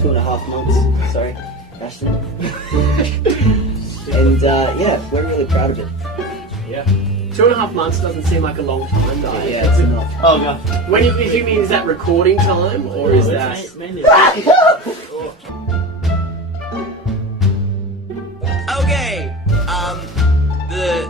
2.5 months. Sorry, Ashton. And yeah, we're really proud of it. Yeah. 2.5 months doesn't seem like a long time, though. Yeah, it's not. Oh god. When you, if you mean, is that recording time or is that? Mainly. Okay, the